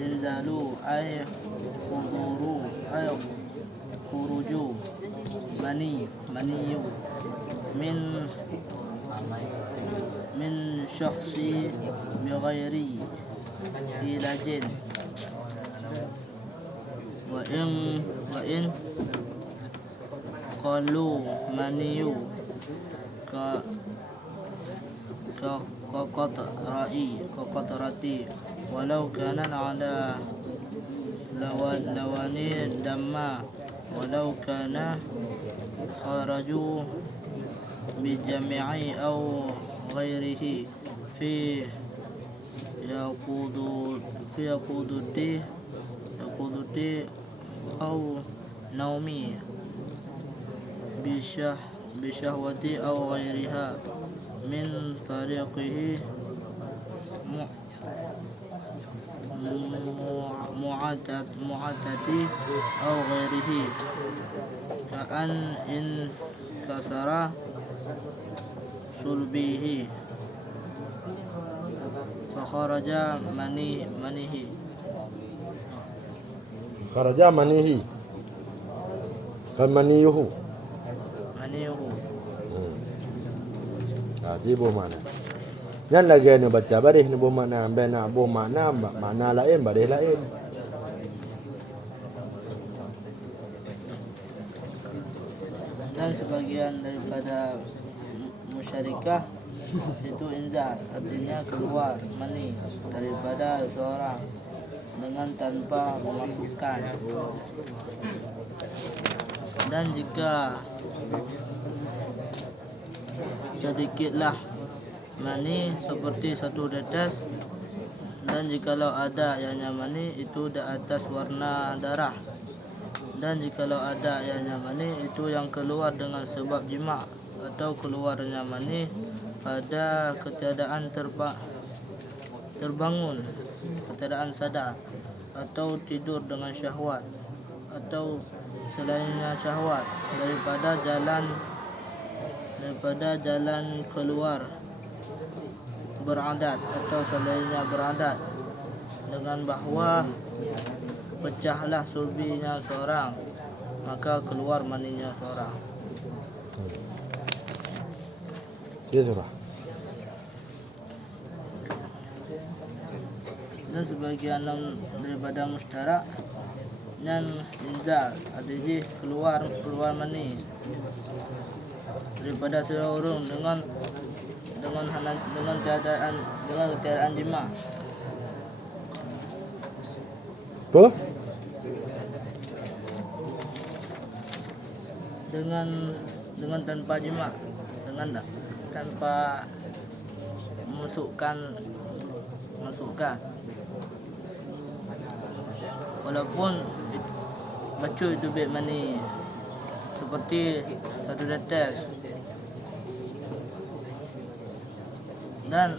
inzalu ay khuduru ay khuruju maniyu min syakhsi bighairi ilajin wa in qalu maniyu ka qatrati walau kana ala lawani damma walau kana kharaju bijami'i aw ghairihi fi yaquduti aw naumi bishahwati aw ghairiha min tariqihi mu'atati aw ghairihi ka'an in kasara sulbihi fakharaja manihi kharaja manihi kan maniyuhu jibu mana nyan lagi ni baca barih ni buh makna bena buh makna lain barih lain. Dan sebagian daripada musyarikah itu inzal, artinya keluar mani daripada seorang dengan tanpa memasukkan. Dan jika sedikitlah mani seperti satu tetes, dan jikalau ada ianya mani itu di atas warna darah, dan jikalau ada ianya mani itu yang keluar dengan sebab jima atau keluarnya mani pada ketiadaan terbangun, ketiadaan sadar atau tidur dengan syahwat atau selainnya syahwat daripada jalan keluar beradat atau selainnya beradat, dengan bahawa pecahlah sulbinya seorang maka keluar maninya seorang. Ya surah. Dan sebagian daripada mustarak dan inzal, artinya keluar mani daripada seorang dengan ketiadaan jima. Apa? Dengan tanpa jima, tanpa masukkan, walaupun bacu itu bit mani seperti satu tetes, dan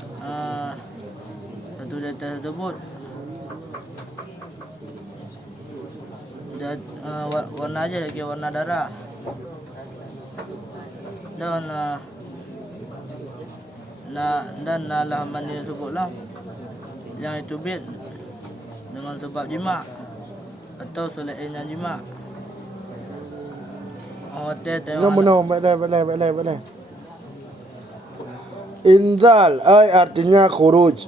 satu tetes tersebut warna aja lagi warna darah, dan nalah mani tersebutlah yang itu bit dengan sebab jima atau selainnya jima. Boleh. Inzal artinya khuruj.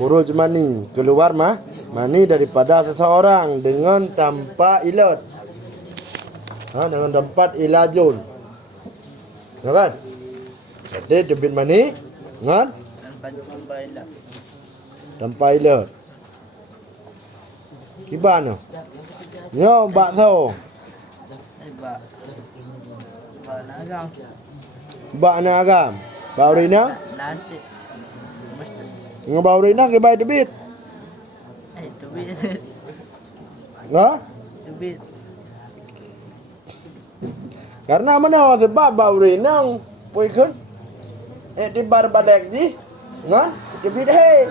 Khuruj mani, keluar mani daripada seseorang dengan tanpa ilat. Dengan tempat ilajun. Ya kan? Jadi debit mani dengan tanpa ilat. Gimana? Yo bakso. Bak nagam. Bau rina? Nanti. Ngabau rina ke baik debit? Debit. Ngah? Debit. Karena mana sebab bau rina pui kun? Di bar badek ji. Ngah? Debit he.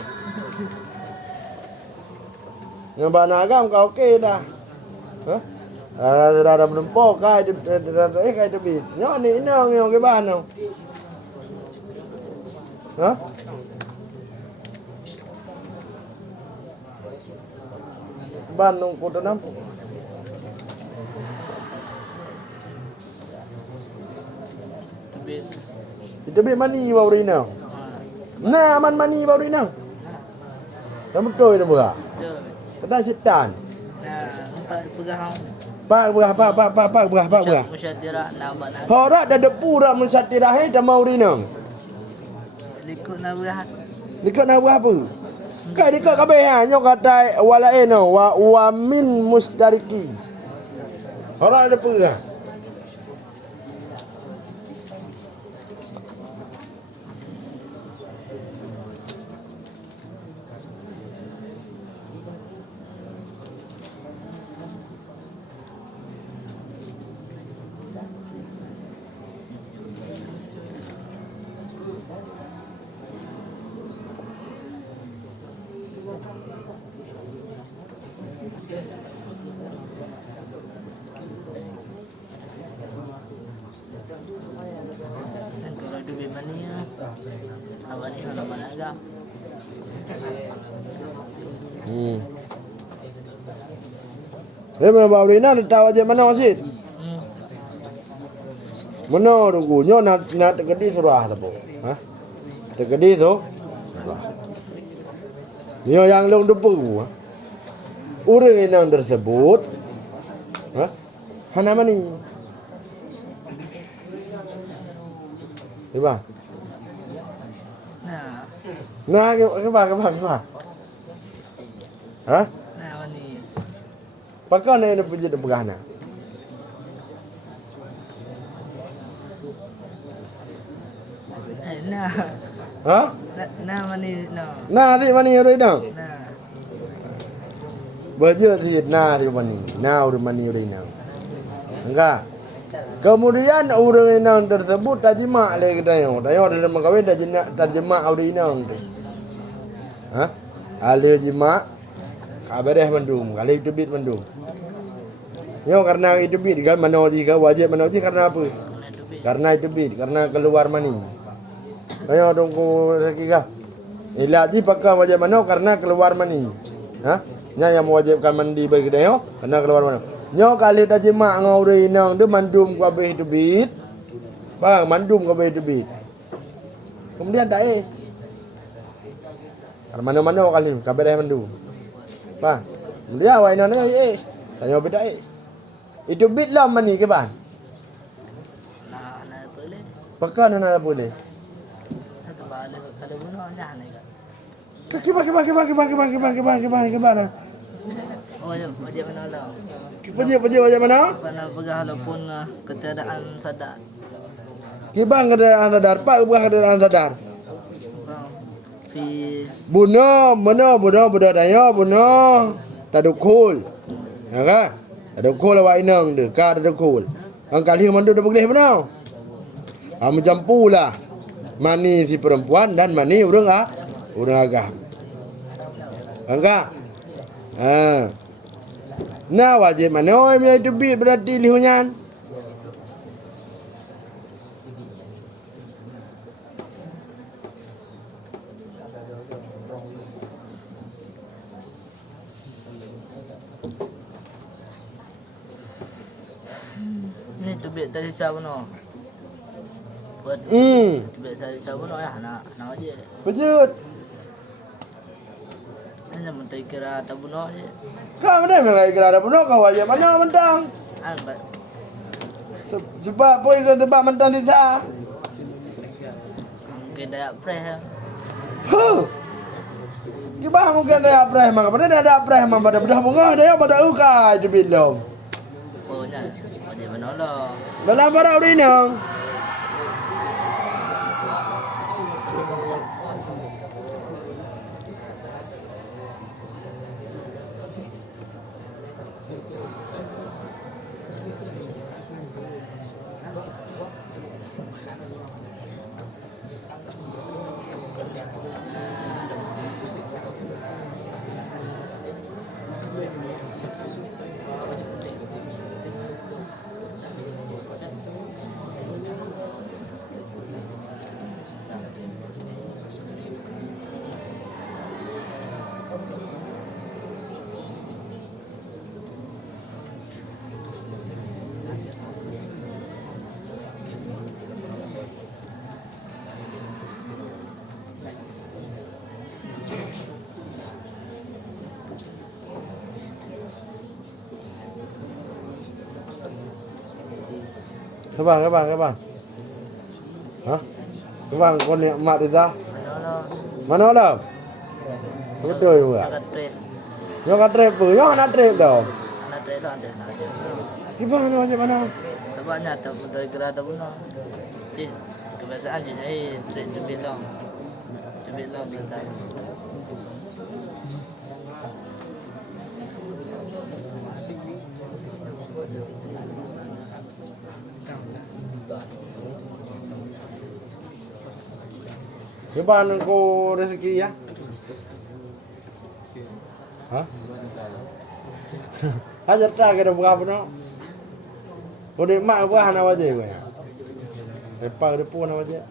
Ngabau nagam kau okey dah. Sudah ada menempok kai debit. Nyo ni inang ke bano. ban nong ko tanam. Tubit. Itubit mani baru ina. Ah, Nah, man mani baru ina. Kamu betul itu buka. betul. Sedang setan. Nah, empat pegahang. Pak berah. Musyatirah nama nak. Horak dah depu rak musatirah dah mau rina. Ikut nak berat. Dekat nak buat apa? Kai dekat kabeh ha nyo kata walae no wa min mustariki. Horak dah depu dah. Kalau tubit mani ya. Awak ni kalau mana agak. Dia mana bawa rina tahu aja mana wasit. Hmm. Mana tunggu nyo nak tegedi surah tapo. Ha? Tegedi tu. Nyo yang long depu. Ha? Orang yang tersebut. Ha? Hana mani. Iba. Nah, Nah, ke ba. Ha? nah mani. Pakai ni ada puji depu gana. Nah, Ha? nah mani no. Nah, di mani orang dah. Nah, Baju si nah di mani. Nah orang mani orang dah. Enggak. Kemudian orang inang tersebut tajima lagi dayo. Dayo dalam kawin tajima orang inang tu. Ha? Ahli jima kabareh mendum, kali itu bit mendum. Yo karena itu bit kan manoji ke wajib manoji karena apa? kena tubit. Karena itu bit, karena keluar mani. Ayo tunggu sekigah. Ilaji pakai wajib mano karena keluar mani. Ha? Nya yang mewajibkan mandi bagi dayo karena keluar mani. Nyo kali tajima ngau inang tu mandum ku abih itu bit. Bang, mandum ku abih itu bit. Kemudian tak mana-mana kali kabareh mandum. Bang, dia awak ina ni tanya beda Itu bit lah mani ke bang? Nah, nah boleh. Pakai nana boleh. Satu balik kalau bunuh nah ni kan. Kibang. Wajib menolong. Puji wajah mana? Karena pegah walaupun ketiadaan sadar. Kibang keadaan sadar, pak bukan keadaan sadar. Fi Bunuh budaya bunuh. Tadukul. Ya kan? Tadukul awak inang de, ka tadukul. Ang kali mandu dah boleh benar. Macam pula mani si perempuan dan mani orang agak. Enggak. Nah wajib mana yang itu bit berarti lihunyan. ni tubit tadi sabuno. Buat tubit tadi sabuno ya nak aja. Pejut. Hanya mentai kira tabuno je. Kau mana mengai kira ada bunuh kau wajib mana mentang. Angkat. Sebab apa ikut tebak mentang tidak. Mungkin dayak preh. Gimana mungkin ada apreh mang? Pada ada apreh mang pada bedah bunga ada yang pada ukai itu belum. Pokoknya wajib menolong. Dalam barang ini. Kebang. Hah? Kebang kau ni mak dia. Manolo. Mana lah? Betul juga. Agak trip. Yo kat trip tu, yo nak trip dah. Anak trip lah ada. Kebang mana macam mana? Banyak tak pun dari kerada pun. Kebiasaan je trip tu bilang. Tu bilang santai. Kebang kau rezeki ya? Hah? Hajar tak kena berapa no? Kau dek mak apa hana wajah kau ya? Lepas dia pun hana wajah.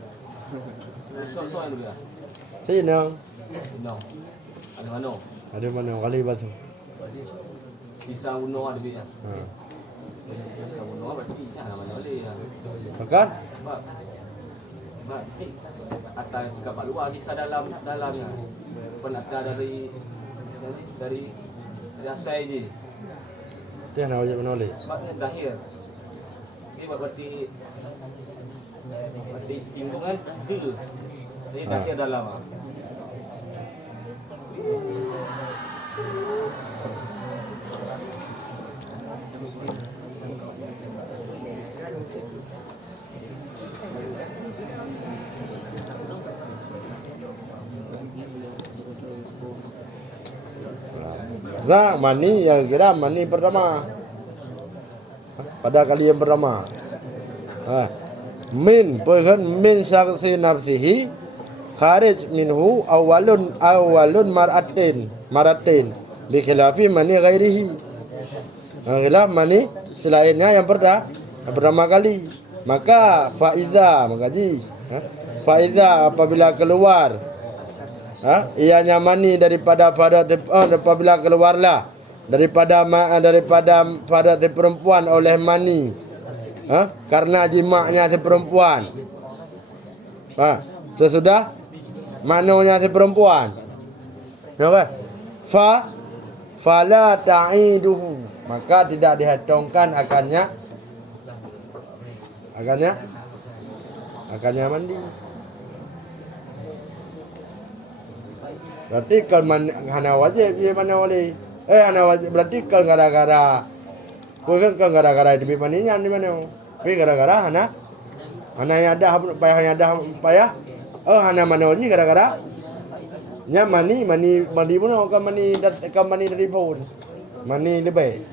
Sok dulu ya. Sini nang. No. Ada mana? Ada mana kali batu? Sisa uno ada dia. Ha. Sisa uno berarti ada mana boleh ya. Makan? Sebab cik atas cakap kat luar sisa dalamnya. Penata dari asal je. Dia hana wajah mana boleh? Sebab dia berakhir. Ini berarti timbangan dulu. Jadi berakhir dalam ah. Mani yang kira mani pertama. Pada kali yang pertama. Min syakhsi nafsihi kharij minhu awalun maratin bi khilafi mani ghairihi. Khilaf mani selainnya yang pertama kali. Maka faiza apabila keluar ianya mani daripada apabila keluarlah daripada pada perempuan oleh mani karena jimaknya si perempuan sesudah manunya si perempuan fala ta'iduhu maka tidak dihitungkan akannya mandi. Berarti kalau hana wajib dia mana boleh. Hana wajib berarti kalau gara-gara demi maninya di mana. Tapi gara-gara hana yang ada payah. Hana mana wajib gara-gara nya mani pun kan mani dari pun. Mani lebih.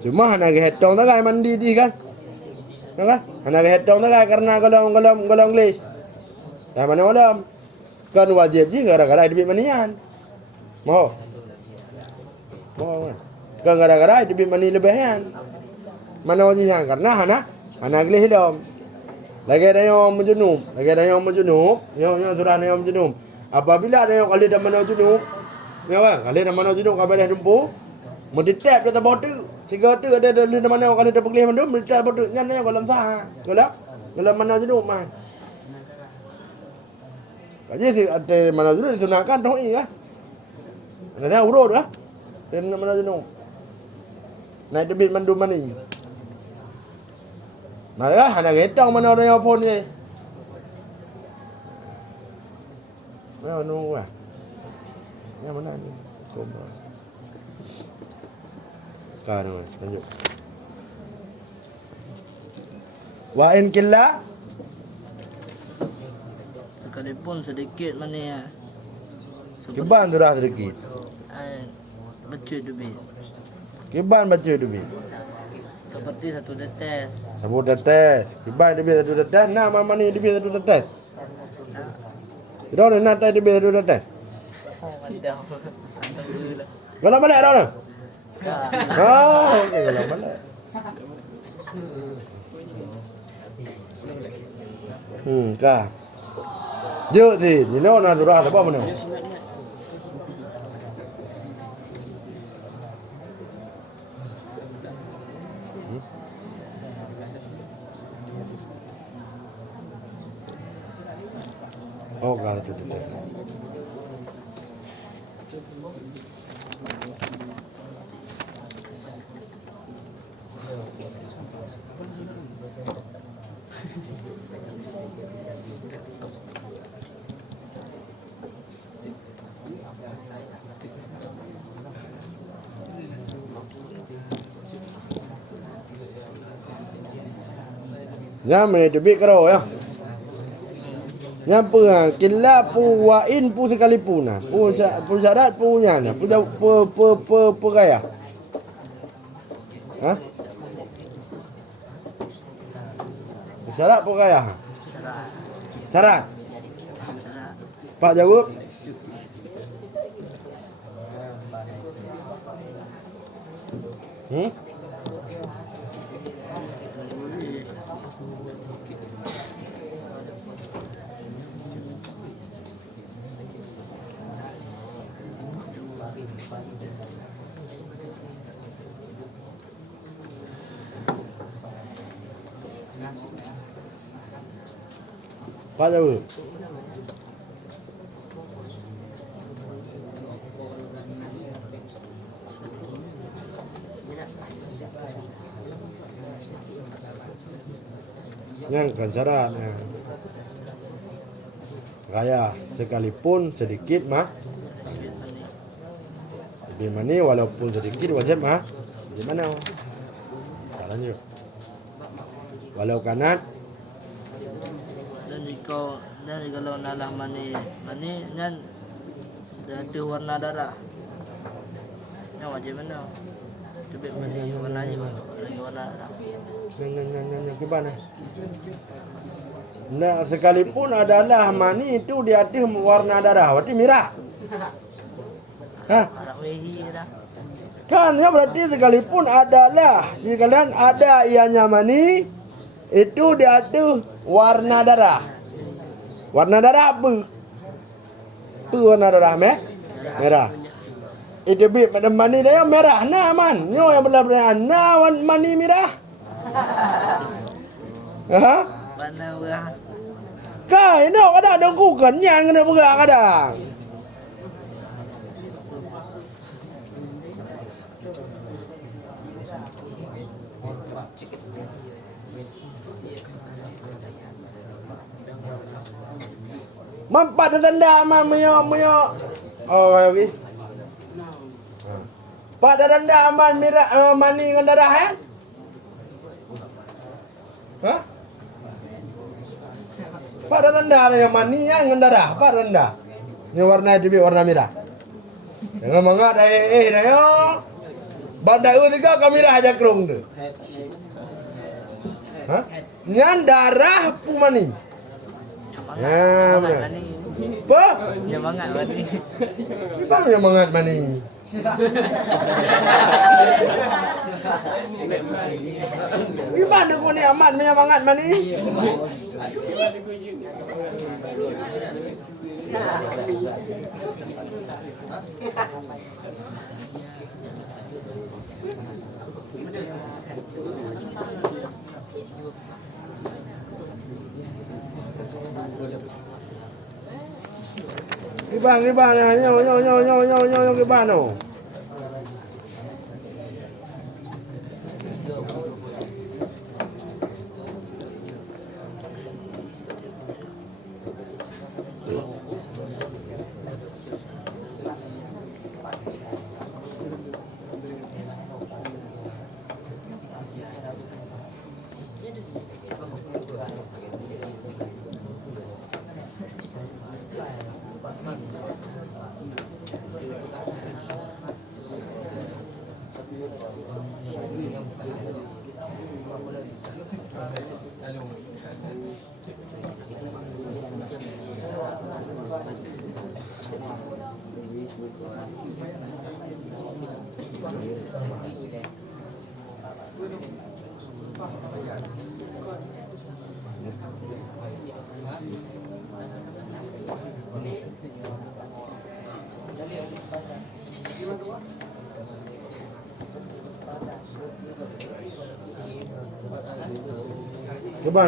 Cuma hana hitung tak kai mandi di kan? Hana hitung tak kai karena golong glis. Dah mana malam? Kan wajib je gara-gara hidup manian. Mau kan gara-gara hidup mani lebihan. Mana wajib yang karena hana glis hidup. Lagi ada yang menjunub. Yang surah yang menjunub. Apabila ada yang kali dah mana junub, ya kan? Kali dah mana junub kabel dumpu, mau ditap dia bodoh. Tiga tu ada di mana kalau ada pergi mandum mereka bodoh nyanyi kalau sah. Kalau mana junub mah. Kaji si ada mana junub disunahkan tu ya. Ada urut ah. Dan mana junub. Naik debit mandum mani. Maka ada getong mana orang yang pun ni. Mana nunggu ah. Yang mana ni? Sombong. Sekarang lanjut. Wa in killa Sekalipun sedikit mana ya. kiban durah sedikit. Baca dubit. Kiban baca dubi. Seperti satu tetes. Satu tetes. Kiban dubi satu tetes. Nama mani dubi satu tetes. Dah nak tak dubi satu tetes. Tidak. Alhamdulillah. Kalau balik dah. Okey kalau balik. Kah. Jauh sih, ni nak durah apa mana? Oh, kalau tu tetes. Nya me tebik karo ya. Nya kila pu wain pu sekalipun nah. Pu syarat punya nah. Pu gaya. Hah? Syarat pu gaya. Syarat. Pak jawab. Pak jawab. Yang kan syaratnya kaya sekalipun sedikit mah lebih mani walaupun sedikit wajib mah gimana kita lanjut walau kanat dan kalau nalah mani nyan ada warna darah yang wajib mana tebik mani warnanya lagi warna darah gimana? Nah, sekalipun adalah mani itu di atas warna darah, berarti merah. Hah? Kan ya berarti sekalipun adalah sekalian ada ianya mani itu di atas warna darah. Warna darah apa? Apa warna darah merah. Itu bi mani dia merah nah man. Nyo yang benar-benar nah mani merah. Hah? Mana wah? Kau ini ada dongku kenyang kena berak kadang. Mampat denda meyo. Oh, lagi. Pada denda aman merah mani dengan darah ya? Hah? Pada rendah ada yang mani yang darah, pada rendah. Ini warna itu warna merah. Jangan mangga dah dah yo. Bandai juga kamera aja kerung tu. Hah? Nyan darah pu mani. Ya, apa? Nyamangat mani. Apa nyamangat mani? Gimana kau ni aman menyemangat mani? Ibang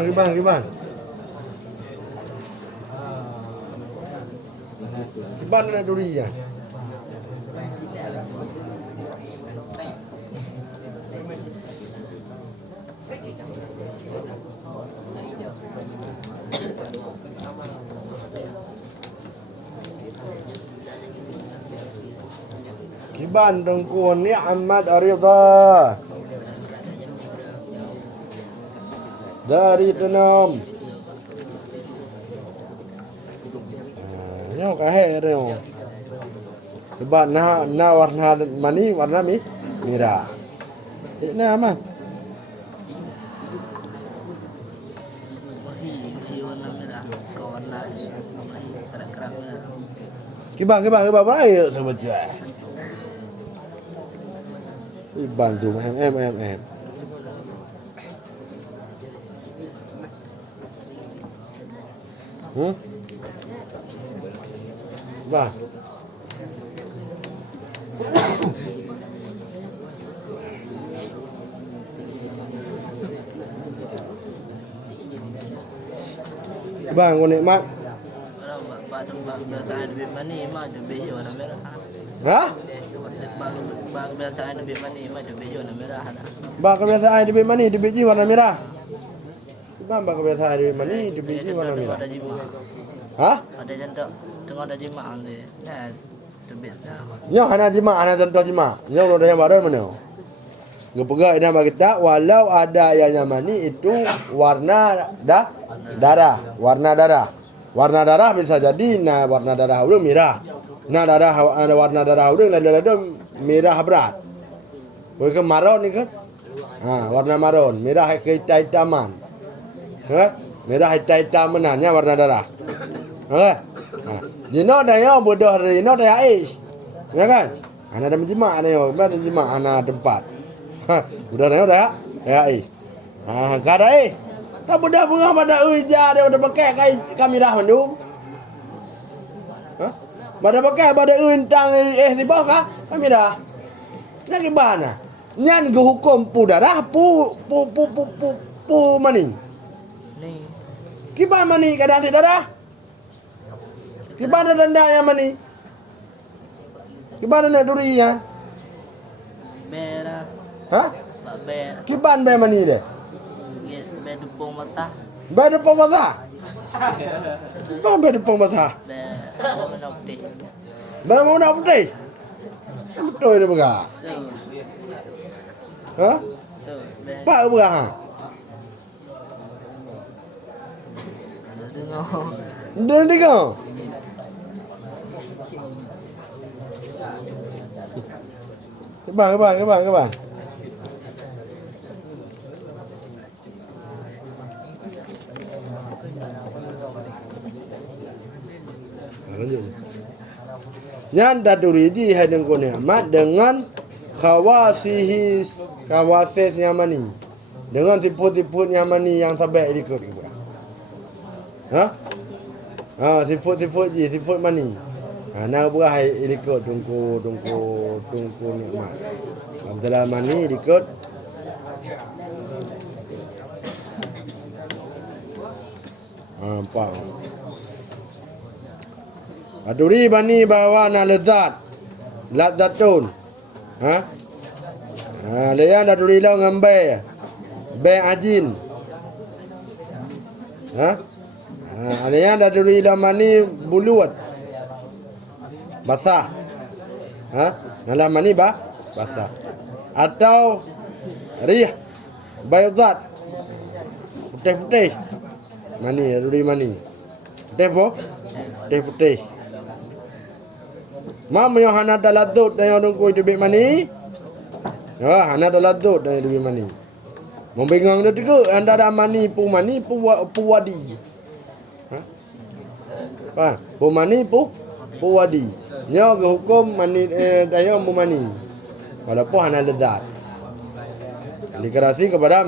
nyo gimana? Riban. Riban ada durian. Riban dengku ni'mat arida. Dari tanam. Nyo kahe reo. Sebab na warna mani warna merah. Ini aman. Wahi warna merah, warna kerak-kerak merah. Kibang baik sebetulnya. Bantu em. Bah. Bang, kau nikmat. Bang biasaan lebih mani mah lebih warna merah. Hah? Bang biasaan lebih mani mah lebih warna merah. Bang kebiasaan di mani di biji warna merah. Bang kebiasaan di mani di biji warna merah. Hah? Ada jantak tengah ada jima ande. Nah, lebih dah. Nyo hana jima, hana contoh jima. Nyo udah yang baru mana? Ngepegang ini bagi kita walau ada yang mani itu warna darah, warna darah. Warna darah bisa jadi warna darah urang merah. Warna darah urang lada-lada merah berat. Boleh ke maron ni kan? Warna maron, merah kehitam-hitaman. Merah hitam-hitaman warna darah. Jino dah bodoh jino dah ais. Ya kan? Ana ada menjima ana ada jima ana tempat. Udah ais. Kada tak budak bunga pada uja dia udah pakai kamera mandum. Pada pakai pada untang di bawah kah? Kamera. Nak gimana? Nyan go hukum pu darah pu mani. Ni Kiban mani kadang tidak darah. Kiban denda yang mani. Kiban nak durian. merah, Hah? merah. Kiban be mani deh. Bedupung mata, Be depan mata. Kiban be depan mata. warna putih. Be mau nak putih. Betul dia begah. Tu, Hah? tu, Pak begah. dengar. Dengar. Kebang. Lanjut. Yang daduri di hadang ko ni'mat dengan khawasisnya mani. Dengan tipu-tipunya mani yang sabak ikut juga. Sifut mani. Nak buah ikut tungku nikmat. Abdallah mani ikut apa? Aduri bani bawa na lezatun. Leyan aduri lau ngambai. Be ajin. Leyan aduri lau mani buluat. Basah. Dalam mani basah. Atau rih bayudat. Putih. Mani aduri mani. Putih. Mam yang hana daladut dan yang nunggu itu mani. Hana daladut dan itu mani. Membingung dia juga antara mani pu wadi. Pu mani pu wadi. Nyo ke hukum mani dayo mu mani. Walaupun hana lezat. Dikerasi kepada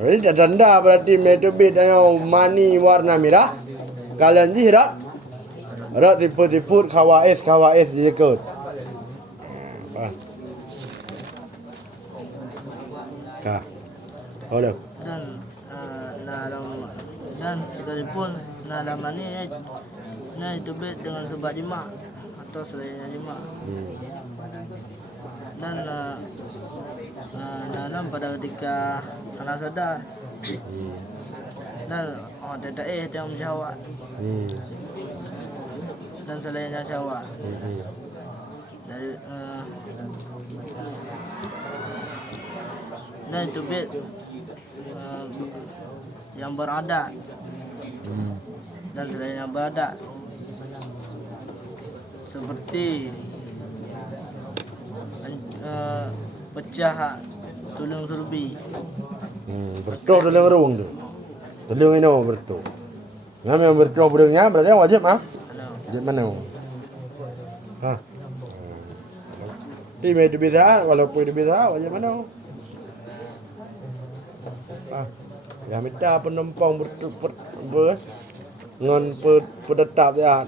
Jadi tanda berarti metobit dayo mani warna merah. Kalian jihra ada tipu-tipu khawais dikut. Boleh. Dan sekalipun nalaman ini itu bet dengan sebab jima atau selain jima. Dan nanam pada ketika anak sadar. Dan tidak yang menjawab. Dan selainnya Jawa. Dari dan itu bet yang beradat Hmm. dan selain yang beradat seperti pecah tulang surbi. Bertuah dalam ruang tu. Dalam ini bertuah. Yang bertuah budaknya berarti yang wajib ah? Ano, Wajib mana? Ha. Di media beza walaupun di beza wajib mana? Ah. Yang minta penumpang ngon pedetap dia.